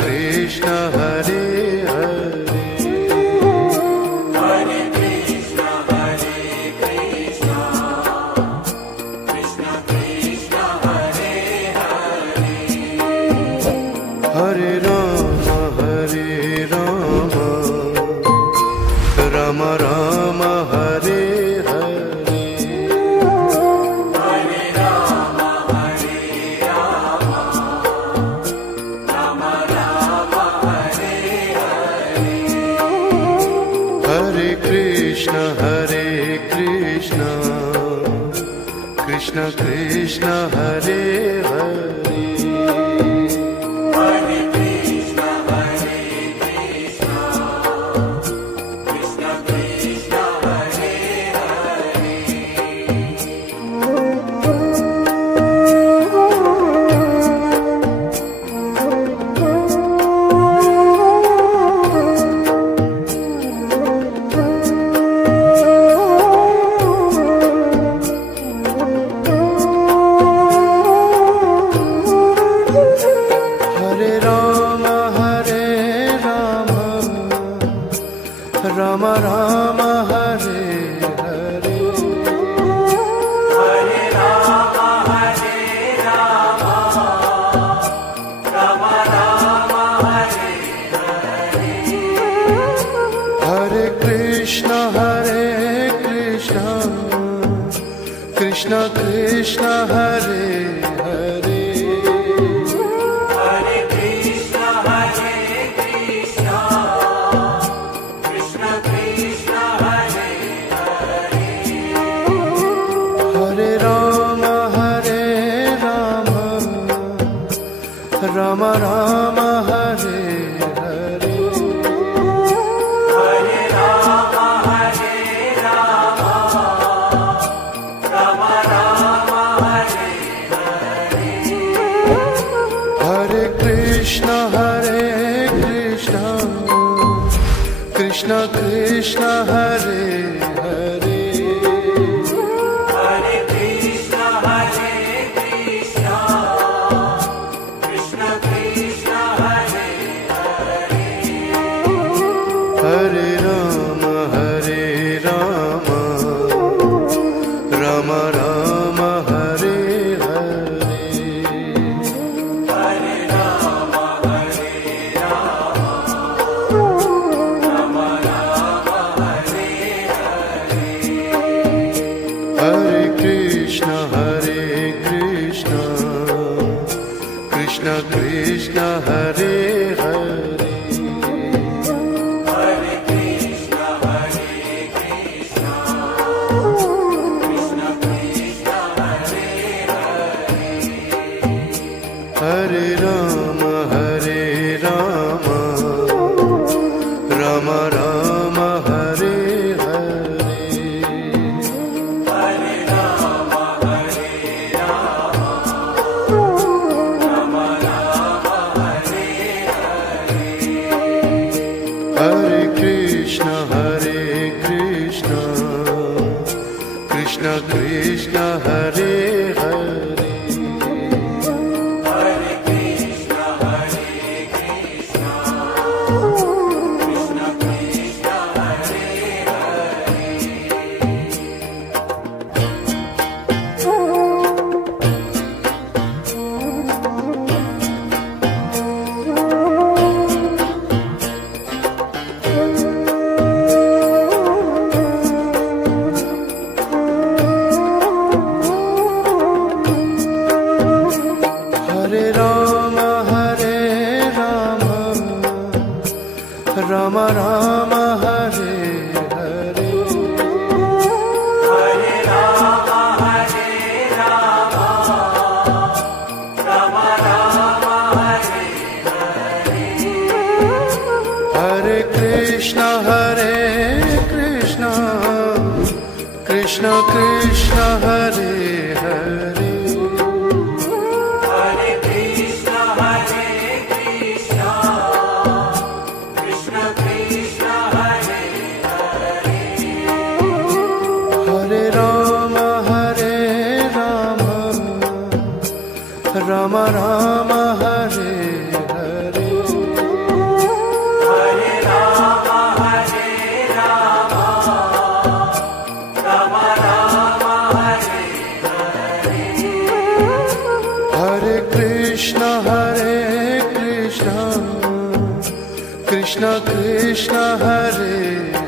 Krishna Hare Hare Hare Krishna Krishna Krishna Hare Hare Hare Ram Ram Ram Hare Hare Hare Ram Ram Ram Hare Hare Hare Krishna Krishna Krishna Hare Hare Hare Krishna Krishna Krishna Hare Hare Hare Ram Ram Ram Hare Hare Hare Ram Ram Ram Hare Hare Krishna Krishna Krishna Hare Hare Hare Krishna Krishna Krishna Hare Hare Ram Ram Ram Hare Hare Hare Ram Ram Ram Hare Hare Krishna Krishna Krishna Hare Hare Hare Krishna Krishna Krishna Hare Hare Ram Ram Ram Hare Hare Hare Ram Ram Ram Hare Hare Krishna Krishna Krishna Hare Hare Hare Krishna Krishna Krishna Hare Hare Ram Ram Ram Hare Hare Hare Ram Ram Ram Hare Hare Krishna Krishna Krishna Hare Hare Hare Krishna Krishna Krishna Hare Hare Ram Ram Ram Hare Hare Hare Ram Ram Ram Hare Hare Krishna Krishna Krishna Hare Hare Hare Krishna Krishna Krishna Hare Hare Ram Ram Ram Hare Hare Krishna Krishna Hare